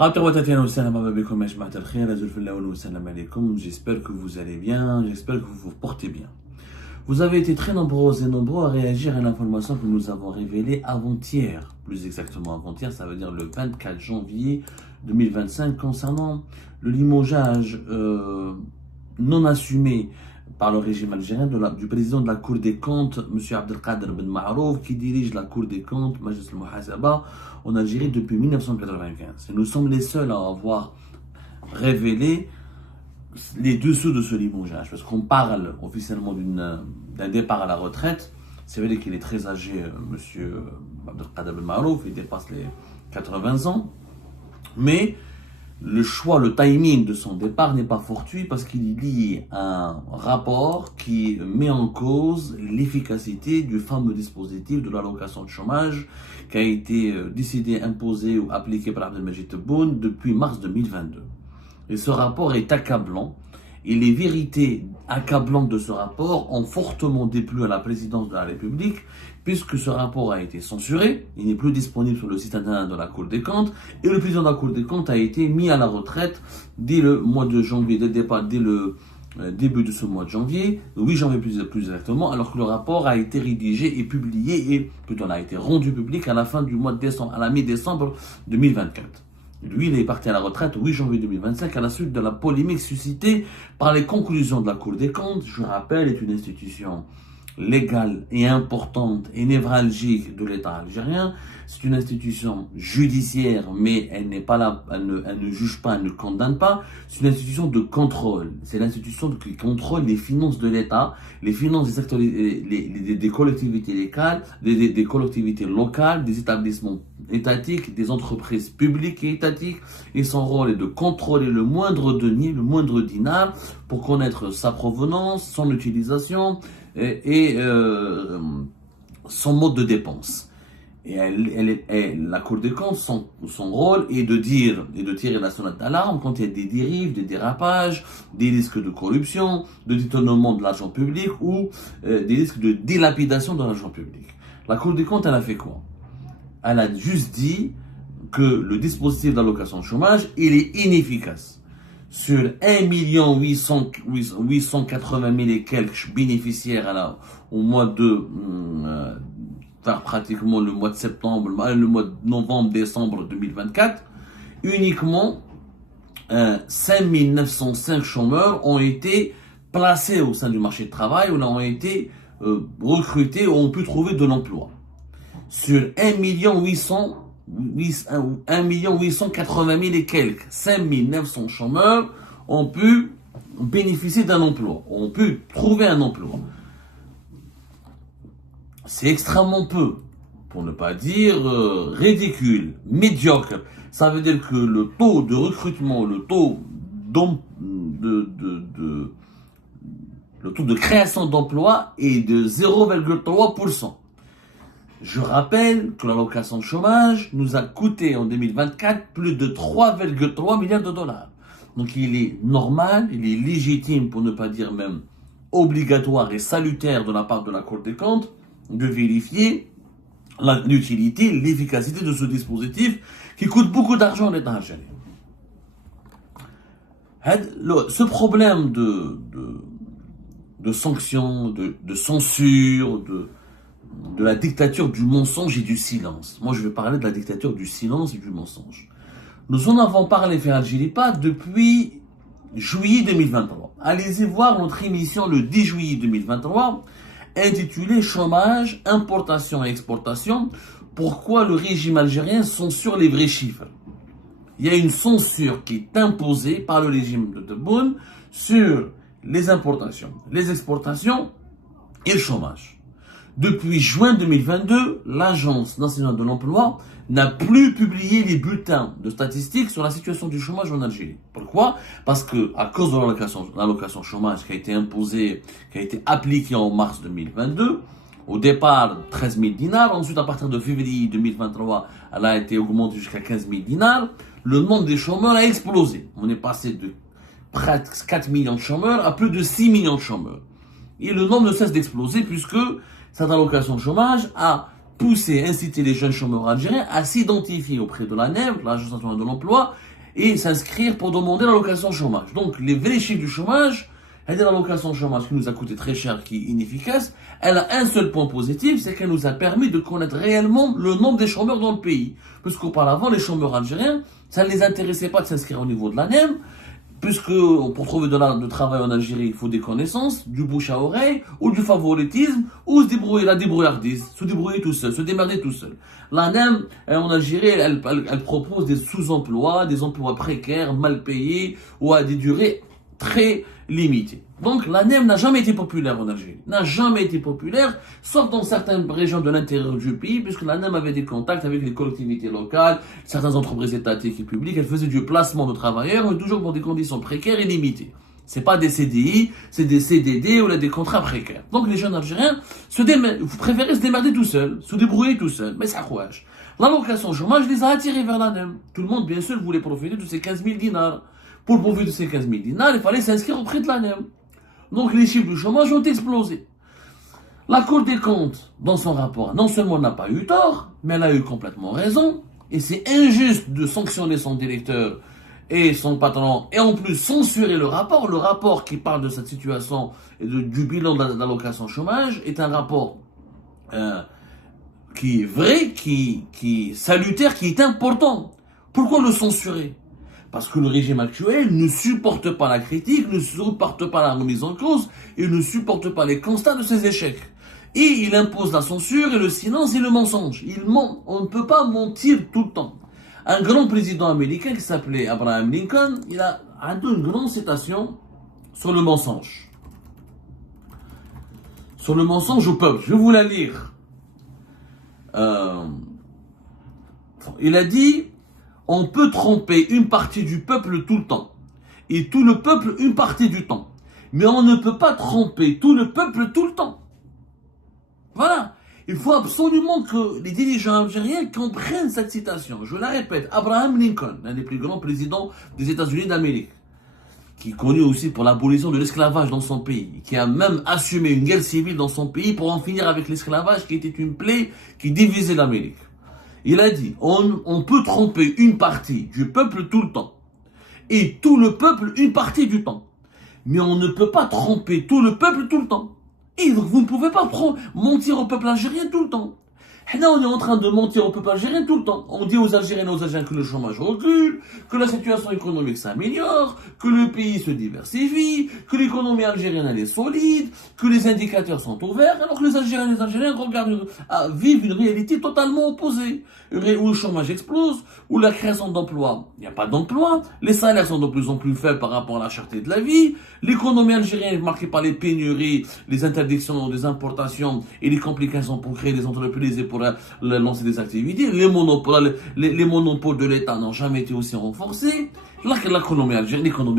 J'espère que vous allez bien, j'espère que vous vous portez bien. Vous avez été très nombreux et nombreux à réagir à l'information que nous avons révélée avant-hier. Plus exactement avant-hier, ça veut dire le 24 janvier 2025 concernant le limogeage non assumé par le régime algérien du président de la Cour des comptes, M. Abdelkader Ben Marouf, qui dirige la Cour des comptes, Majlis al-Muhasaba, en Algérie depuis 1995. Et nous sommes les seuls à avoir révélé les dessous de ce limogeage, parce qu'on parle officiellement d'un départ à la retraite. C'est vrai qu'il est très âgé, M. Abdelkader Ben Marouf, il dépasse les 80 ans, mais le choix, le timing de son départ n'est pas fortuit parce qu'il est lié à un rapport qui met en cause l'efficacité du fameux dispositif de l'allocation de chômage qui a été décidé, imposé ou appliqué par Abdelmajid Tebboune depuis mars 2022. Et ce rapport est accablant et les vérités accablantes de ce rapport ont fortement déplu à la présidence de la République puisque ce rapport a été censuré, il n'est plus disponible sur le site internet de la Cour des comptes et le président de la Cour des comptes a été mis à la retraite dès le mois de janvier, dès le début de ce mois de janvier, le 8 janvier plus exactement, alors que le rapport a été rédigé et publié et plutôt a été rendu public à la fin du mois de décembre, à la mi-décembre 2024. Lui, il est parti à la retraite le 8 janvier 2025 à la suite de la polémique suscitée par les conclusions de la Cour des comptes. Je rappelle, est une institution légale et importante et névralgique de l'État algérien. C'est une institution judiciaire, mais elle n'est pas là, elle ne juge pas, elle ne condamne pas. C'est une institution de contrôle. C'est l'institution qui contrôle les finances de l'État, les finances des secteurs, des collectivités locales, des collectivités locales, des établissements étatiques, des entreprises publiques et étatiques. Et son rôle est de contrôler le moindre denier, le moindre dinar, pour connaître sa provenance, son utilisation et son mode de dépense. Et la Cour des comptes, son rôle est de tirer la sonnette d'alarme quand il y a des dérives, des dérapages, des risques de corruption, de détournement de l'argent public ou des risques de dilapidation de l'argent public. La Cour des comptes, elle a fait quoi? Elle a juste dit que le dispositif d'allocation de chômage, il est inefficace. Sur 1 880 000 et quelques bénéficiaires au mois de pratiquement le mois de septembre, le mois de novembre, décembre 2024, uniquement 5 905 chômeurs ont été placés au sein du marché de travail, ou ont été recrutés ou ont pu trouver de l'emploi. Sur 1 880 000 et quelques, 5 900 chômeurs ont pu bénéficier d'un emploi, ont pu trouver un emploi. C'est extrêmement peu, pour ne pas dire ridicule, médiocre. Ça veut dire que le taux de recrutement, le taux de création d'emplois est de 0,3%. Je rappelle que l'allocation de chômage nous a coûté en 2024 plus de 3,3 milliards de dollars. Donc il est normal, il est légitime, pour ne pas dire même obligatoire et salutaire de la part de la Cour des comptes, de vérifier l'utilité, l'efficacité de ce dispositif qui coûte beaucoup d'argent à l'État algérien. Ce problème de sanctions, de censure, de la dictature du mensonge et du silence. Moi, je vais parler de la dictature du silence et du mensonge. Nous en avons parlé, fait Algéripa, depuis juillet 2023. Allez-y voir notre émission le 10 juillet 2023, intitulée Chômage, importation et exportation. Pourquoi le régime algérien censure les vrais chiffres? Il y a une censure qui est imposée par le régime de Tebboune sur les importations, les exportations et le chômage. Depuis juin 2022, l'Agence nationale de l'emploi n'a plus publié les bulletins de statistiques sur la situation du chômage en Algérie. Pourquoi? Parce que, à cause de l'allocation chômage qui a été imposée, qui a été appliquée en mars 2022, au départ 13 000 dinars, ensuite à partir de février 2023, elle a été augmentée jusqu'à 15 000 dinars, le nombre des chômeurs a explosé. On est passé de près de 4 millions de chômeurs à plus de 6 millions de chômeurs. Et le nombre ne cesse d'exploser puisque cette allocation de chômage a pousser, inciter les jeunes chômeurs algériens à s'identifier auprès de l'ANEM, l'Agence nationale de l'emploi, et s'inscrire pour demander l'allocation chômage. Donc, les vrais chiffres du chômage, l'allocation chômage qui nous a coûté très cher, qui est inefficace, elle a un seul point positif, c'est qu'elle nous a permis de connaître réellement le nombre des chômeurs dans le pays. Puisqu'auparavant, les chômeurs algériens, ça ne les intéressait pas de s'inscrire au niveau de l'ANEM, puisque pour trouver de travail en Algérie, il faut des connaissances, du bouche à oreille, ou du favoritisme, ou se débrouiller, la débrouillardise, se débrouiller tout seul, se démerder tout seul. L'ANEM, en Algérie, elle propose des sous-emplois, des emplois précaires, mal payés, ou à des durées très limitées. Donc l'ANEM n'a jamais été populaire en Algérie, n'a jamais été populaire, sauf dans certaines régions de l'intérieur du pays, puisque l'ANEM avait des contacts avec les collectivités locales, certaines entreprises étatiques et publiques, elle faisait du placement de travailleurs, mais toujours dans des conditions précaires et limitées. C'est pas des CDI, c'est des CDD ou là, des contrats précaires. Donc les jeunes Algériens vous préférez se démerder tout seul, se débrouiller tout seul, mais ça rouage. L'allocation chômage les a attirés vers l'ANEM. Tout le monde, bien sûr, voulait profiter de ces 15 000 dinars. Pour profiter de ces 15 000 dinars, il fallait s'inscrire auprès de l'ANEM. Donc les chiffres du chômage ont explosé. La Cour des comptes, dans son rapport, non seulement n'a pas eu tort, mais elle a eu complètement raison. Et c'est injuste de sanctionner son directeur et son patron, et en plus censurer le rapport qui parle de cette situation et du bilan de l'allocation chômage, est un rapport qui est vrai, qui est salutaire, qui est important. Pourquoi le censurer? Parce que le régime actuel ne supporte pas la critique, ne supporte pas la remise en cause, et ne supporte pas les constats de ses échecs. Et il impose la censure et le silence et le mensonge. Il ment. On ne peut pas mentir tout le temps. Un grand président américain qui s'appelait Abraham Lincoln, il a une grande citation sur le mensonge. Sur le mensonge au peuple. Je vais vous la lire. Il a dit: on peut tromper une partie du peuple tout le temps, et tout le peuple une partie du temps. Mais on ne peut pas tromper tout le peuple tout le temps. Voilà. Il faut absolument que les dirigeants algériens comprennent cette citation. Je la répète, Abraham Lincoln, l'un des plus grands présidents des États-Unis d'Amérique, qui est connu aussi pour l'abolition de l'esclavage dans son pays, qui a même assumé une guerre civile dans son pays pour en finir avec l'esclavage qui était une plaie qui divisait l'Amérique. Il a dit, on peut tromper une partie du peuple tout le temps, et tout le peuple une partie du temps. Mais on ne peut pas tromper tout le peuple tout le temps. Et donc vous ne pouvez pas mentir au peuple algérien tout le temps. Là, on est en train de mentir au peuple algérien tout le temps. On dit aux Algériens et aux Algériens que le chômage recule, que la situation économique s'améliore, que le pays se diversifie, que l'économie algérienne elle est solide, que les indicateurs sont ouverts, alors que les Algériens et les Algériens vivent une réalité totalement opposée. Où le chômage explose, où la création d'emplois, il n'y a pas d'emploi, les salaires sont de plus en plus faibles par rapport à la cherté de la vie, l'économie algérienne est marquée par les pénuries, les interdictions des importations et les complications pour créer des entreprises et pour lancer des activités, les monopoles de l'État n'ont jamais été aussi renforcés. L'économie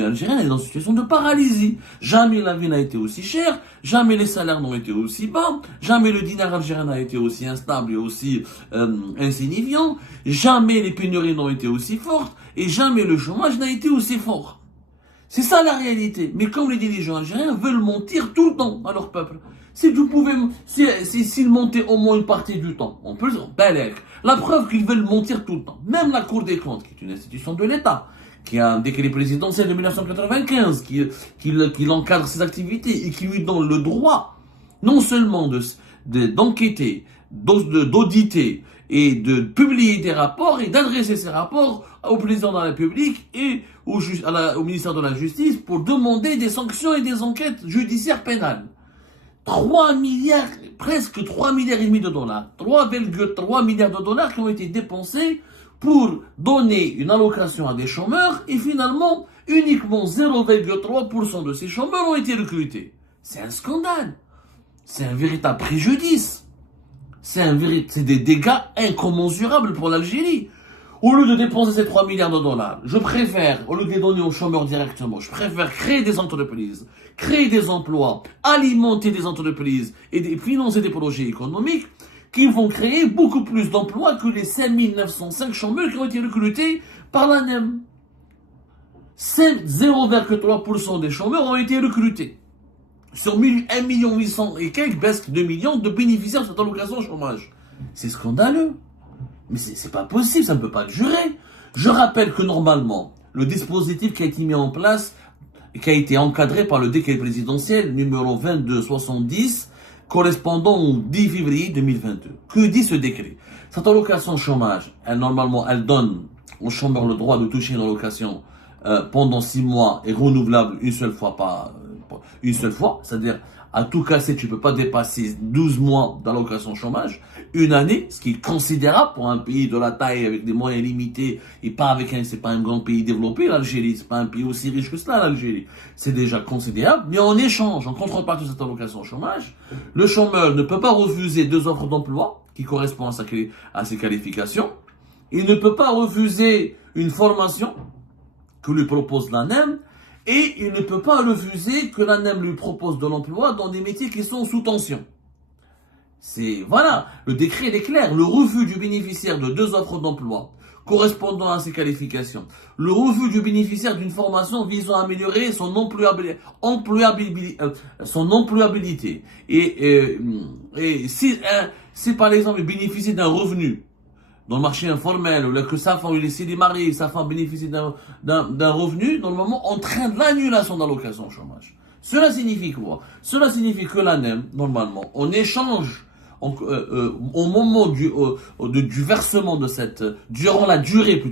algérienne est dans une situation de paralysie. Jamais la vie n'a été aussi chère, jamais les salaires n'ont été aussi bas, jamais le dinar algérien n'a été aussi instable et aussi insignifiant, jamais les pénuries n'ont été aussi fortes et jamais le chômage n'a été aussi fort. C'est ça la réalité. Mais comme les dirigeants algériens veulent mentir tout le temps à leur peuple, s'ils montaient au moins une partie du temps, on peut le dire. La preuve qu'ils veulent mentir tout le temps. Même la Cour des comptes, qui est une institution de l'État, qui a un décret présidentiel de 1995, qui encadre ses activités et qui lui donne le droit, non seulement d'enquêter, d'auditer et de publier des rapports et d'adresser ces rapports au président de la République et au ministère de la Justice pour demander des sanctions et des enquêtes judiciaires pénales. 3 milliards, presque 3 milliards et demi de dollars, 3,3 milliards de dollars qui ont été dépensés pour donner une allocation à des chômeurs et finalement, uniquement 0,3% de ces chômeurs ont été recrutés. C'est un scandale. C'est un véritable préjudice. C'est des dégâts incommensurables pour l'Algérie. Au lieu de dépenser ces 3 milliards de dollars, je préfère, au lieu de les donner aux chômeurs directement, je préfère créer des entreprises, créer des emplois, alimenter des entreprises et financer des projets économiques qui vont créer beaucoup plus d'emplois que les 5 905 chômeurs qui ont été recrutés par l'ANEM. 0,3% des chômeurs ont été recrutés. Sur 1 800 000 et quelques, presque 2 millions de bénéficiaires de cette allocation chômage. C'est scandaleux. Mais c'est pas possible, ça ne peut pas durer. Je rappelle que normalement, le dispositif qui a été mis en place, qui a été encadré par le décret présidentiel numéro 2270, correspondant au 10 février 2022. Que dit ce décret? Cette allocation chômage, normalement, elle donne aux chômeurs le droit de toucher une allocation pendant 6 mois et renouvelable une seule fois, c'est-à-dire à tout casser, tu peux pas dépasser 12 mois d'allocation chômage, une année, ce qui est considérable pour un pays de la taille avec des moyens limités et pas c'est pas un grand pays développé, l'Algérie, c'est pas un pays aussi riche que cela, l'Algérie. C'est déjà considérable, mais en échange, en contrepartie de cette allocation chômage, le chômeur ne peut pas refuser 2 offres d'emploi qui correspondent à ses qualifications. Il ne peut pas refuser une formation que lui propose l'ANEM. Et il ne peut pas refuser que l'ANEM lui propose de l'emploi dans des métiers qui sont sous tension. Voilà, le décret est clair. Le refus du bénéficiaire de 2 offres d'emploi correspondant à ses qualifications, le refus du bénéficiaire d'une formation visant à améliorer son employabilité. Et si par exemple il bénéficie d'un revenu dans le marché informel, ou que sa femme, s'il est marié, sa femme bénéficie d'un revenu, normalement, entraîne l'annulation d'allocation au chômage. Cela signifie quoi? Cela signifie que l'ANEM, normalement, en échange, au moment du versement de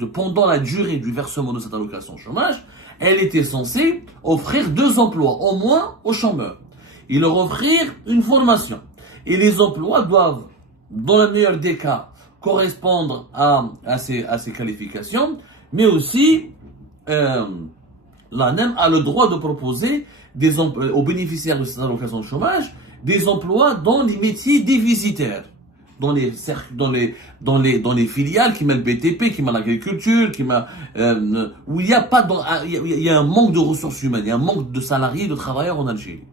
pendant la durée du versement de cette allocation au chômage, elle était censée offrir 2 emplois, au moins, aux chômeurs. Et leur offrir une formation. Et les emplois doivent, dans le meilleur des cas, correspondre à ces qualifications, mais aussi l'ANEM a le droit de proposer aux bénéficiaires de cette allocation de chômage des emplois dans les métiers déficitaires, dans les filiales qui mettent le BTP, qui mettent l'agriculture, où il y a un manque de ressources humaines, il y a un manque de salariés, de travailleurs en Algérie.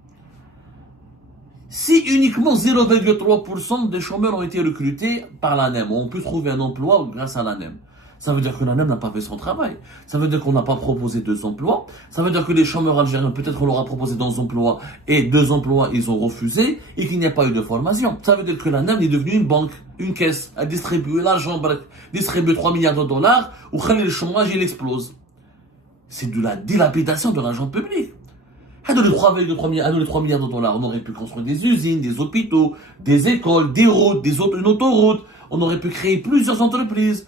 Si uniquement 0,3% des chômeurs ont été recrutés par l'ANEM, on peut trouver un emploi grâce à l'ANEM. Ça veut dire que l'ANEM n'a pas fait son travail. Ça veut dire qu'on n'a pas proposé 2 emplois. Ça veut dire que les chômeurs algériens, peut-être on leur a proposé 2 emplois et 2 emplois, ils ont refusé et qu'il n'y a pas eu de formation. Ça veut dire que l'ANEM est devenue une banque, une caisse, à distribuer l'argent, distribuer 3 milliards de dollars, ou le chômage, il explose. C'est de la dilapidation de l'argent public. Avec les 3 milliards de dollars, on aurait pu construire des usines, des hôpitaux, des écoles, des routes, une autoroute. On aurait pu créer plusieurs entreprises.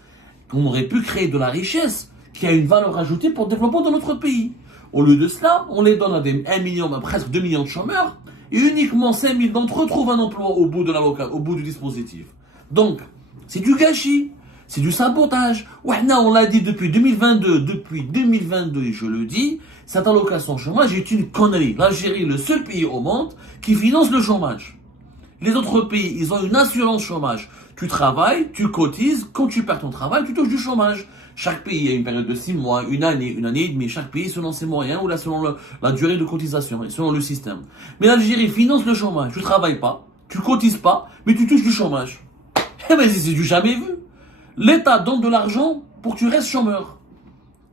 On aurait pu créer de la richesse qui a une valeur ajoutée pour le développement de notre pays. Au lieu de cela, on les donne à presque 2 millions de chômeurs et uniquement 5 000 d'entre eux trouvent un emploi au bout du dispositif. Donc, c'est du gâchis. C'est du sabotage. On l'a dit depuis 2022, et je le dis, cette allocation chômage est une connerie. L'Algérie est le seul pays au monde qui finance le chômage. Les autres pays, ils ont une assurance chômage. Tu travailles, tu cotises, quand tu perds ton travail, tu touches du chômage. Chaque pays a une période de 6 mois, une année et demie, chaque pays selon ses moyens ou selon la durée de cotisation et selon le système. Mais l'Algérie finance le chômage. Tu travailles pas, tu cotises pas, mais tu touches du chômage. Eh ben, c'est du jamais vu. L'État donne de l'argent pour que tu restes chômeur.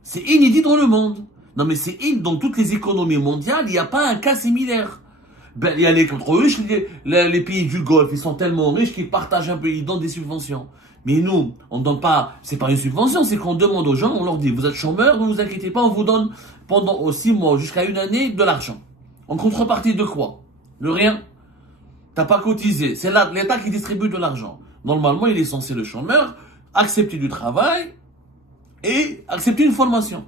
C'est inédit dans le monde. Non mais dans toutes les économies mondiales, il n'y a pas un cas similaire. Il y a les riches, les pays du Golfe, ils sont tellement riches qu'ils partagent un peu, ils donnent des subventions. Mais nous, on ne donne pas, c'est pas une subvention, c'est qu'on demande aux gens, on leur dit, vous êtes chômeurs, ne vous inquiétez pas, on vous donne pendant 6 mois jusqu'à une année de l'argent. En contrepartie de quoi? De rien. T'as pas cotisé. C'est l'État qui distribue de l'argent. Normalement, il est censé, le chômeur, accepter du travail et accepter une formation.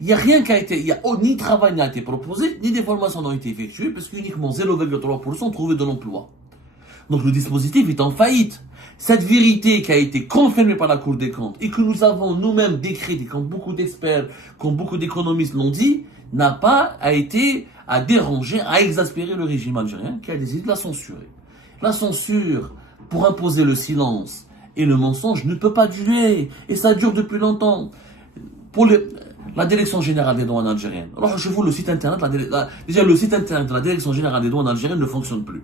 Il n'y a rien qui a été, ni travail n'a été proposé, ni des formations n'ont été effectuées, parce qu'uniquement 0,3% trouvaient de l'emploi. Donc le dispositif est en faillite. Cette vérité qui a été confirmée par la Cour des comptes et que nous avons nous-mêmes décrété, comme beaucoup d'experts, comme beaucoup d'économistes l'ont dit, n'a pas été à déranger, à exaspérer le régime algérien qui a décidé de la censurer. La censure, pour imposer le silence et le mensonge, ne peut pas durer. Et ça dure depuis longtemps. Pour la Direction Générale des Douanes algériennes. Alors, je vous le site internet, déjà le site internet de la Direction Générale des Douanes algériennes ne fonctionne plus.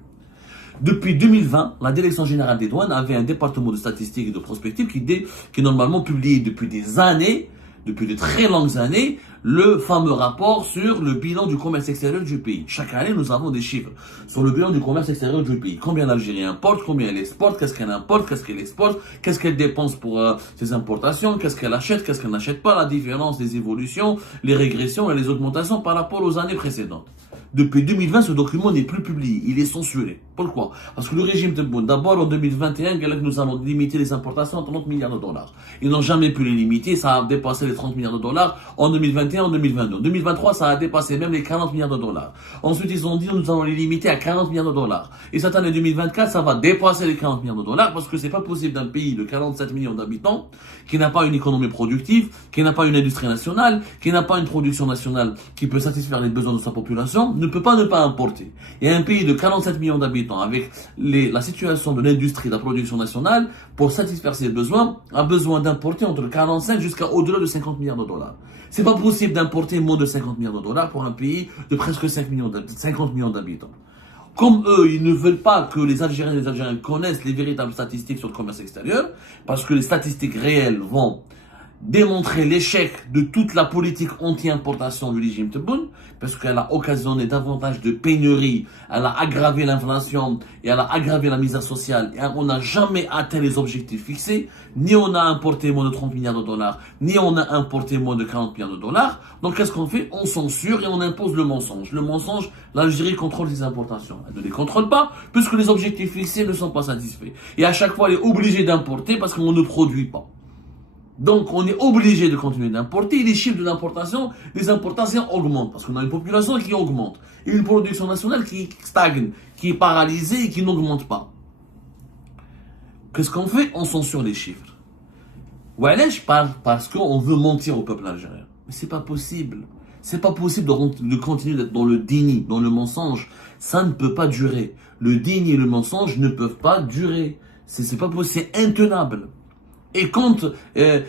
Depuis 2020, la Direction Générale des Douanes avait un département de statistiques et de prospective qui normalement publiait depuis des années depuis de très longues années, le fameux rapport sur le bilan du commerce extérieur du pays. Chaque année, nous avons des chiffres sur le bilan du commerce extérieur du pays. Combien l'Algérie importe, combien elle exporte, qu'est-ce qu'elle importe, qu'est-ce qu'elle exporte, qu'est-ce qu'elle dépense pour ses importations, qu'est-ce qu'elle achète, qu'est-ce qu'elle n'achète pas, la différence des évolutions, les régressions et les augmentations par rapport aux années précédentes. Depuis 2020, ce document n'est plus publié. Il est censuré. Pourquoi? Parce que le régime Tebboune, d'abord en 2021, nous allons limiter les importations à 30 milliards de dollars. Ils n'ont jamais pu les limiter. Ça a dépassé les 30 milliards de dollars en 2021, en 2022. En 2023, ça a dépassé même les 40 milliards de dollars. Ensuite, ils ont dit, nous allons les limiter à 40 milliards de dollars. Et cette année 2024, ça va dépasser les 40 milliards de dollars parce que c'est pas possible d'un pays de 47 millions d'habitants qui n'a pas une économie productive, qui n'a pas une industrie nationale, qui n'a pas une production nationale qui peut satisfaire les besoins de sa population, ne peut pas ne pas importer. Et un pays de 47 millions d'habitants avec la situation de l'industrie, de la production nationale, pour satisfaire ses besoins, a besoin d'importer entre 45 jusqu'à au-delà de 50 milliards de dollars. C'est pas possible d'importer moins de 50 milliards de dollars pour un pays de presque 50 millions d'habitants. Comme eux, ils ne veulent pas que les Algériens et les Algériens connaissent les véritables statistiques sur le commerce extérieur, parce que les statistiques réelles vont démontrer l'échec de toute la politique anti-importation du régime Tebboune, parce qu'elle a occasionné davantage de pénuries, elle a aggravé l'inflation et elle a aggravé la misère sociale. Et on n'a jamais atteint les objectifs fixés, ni on a importé moins de 30 milliards de dollars, ni on a importé moins de 40 milliards de dollars. Donc qu'est-ce qu'on fait? On censure et on impose le mensonge. Le mensonge, l'Algérie contrôle ses importations. Elle ne les contrôle pas, puisque les objectifs fixés ne sont pas satisfaits. Et à chaque fois, elle est obligée d'importer parce qu'on ne produit pas. Donc, on est obligé de continuer d'importer. Les chiffres de l'importation, les importations augmentent parce qu'on a une population qui augmente et une production nationale qui stagne, qui est paralysée et qui n'augmente pas. Qu'est-ce qu'on fait? On censure les chiffres. Ouais, je parle parce qu'on veut mentir au peuple algérien. Mais c'est pas possible. C'est pas possible de continuer d'être dans le déni, dans le mensonge. Ça ne peut pas durer. Le déni et le mensonge ne peuvent pas durer. C'est pas possible. C'est intenable. Et quand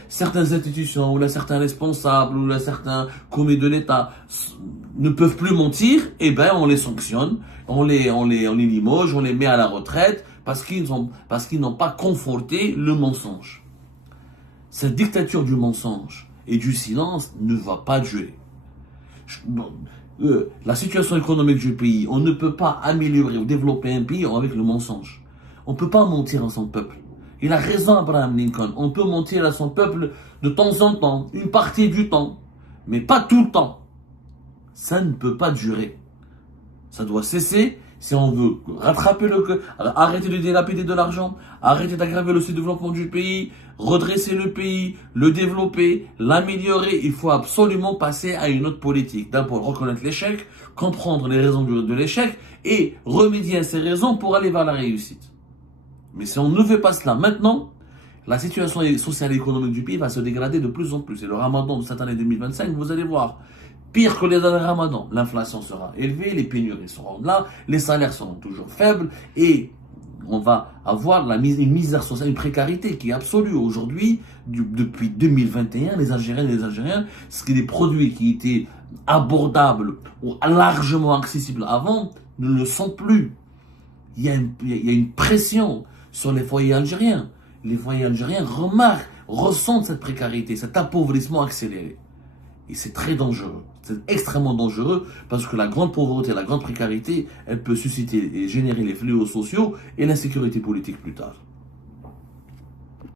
certaines institutions, ou là, certains responsables, ou là, certains comités de l'État ne peuvent plus mentir, eh ben on les sanctionne, on les limoge, on les met à la retraite parce qu'ils n'ont pas conforté le mensonge. Cette dictature du mensonge et du silence ne va pas durer. La situation économique du pays, on ne peut pas améliorer ou développer un pays avec le mensonge. On ne peut pas mentir à son peuple. Il a raison, Abraham Lincoln. On peut mentir à son peuple de temps en temps, une partie du temps, mais pas tout le temps. Ça ne peut pas durer. Ça doit cesser si on veut rattraper arrêter de dilapider de l'argent, arrêter d'aggraver le sous-développement du pays, redresser le pays, le développer, l'améliorer. Il faut absolument passer à une autre politique. D'abord, reconnaître l'échec, comprendre les raisons de l'échec et remédier à ces raisons pour aller vers la réussite. Mais si on ne fait pas cela maintenant, la situation sociale et économique du pays va se dégrader de plus en plus. Et le ramadan de cette année 2025, vous allez voir, pire que les années ramadan. L'inflation sera élevée, les pénuries seront là, les salaires seront toujours faibles et on va avoir une misère sociale, une précarité qui est absolue. Aujourd'hui, depuis 2021, les Algériennes et les Algériens, les produits qui étaient abordables ou largement accessibles avant ne le sont plus. Il y a une pression sur les foyers algériens. Les foyers algériens ressentent cette précarité, cet appauvrissement accéléré. Et c'est très dangereux. C'est extrêmement dangereux parce que la grande pauvreté, la grande précarité, elle peut susciter et générer les fléaux sociaux et l'insécurité politique plus tard.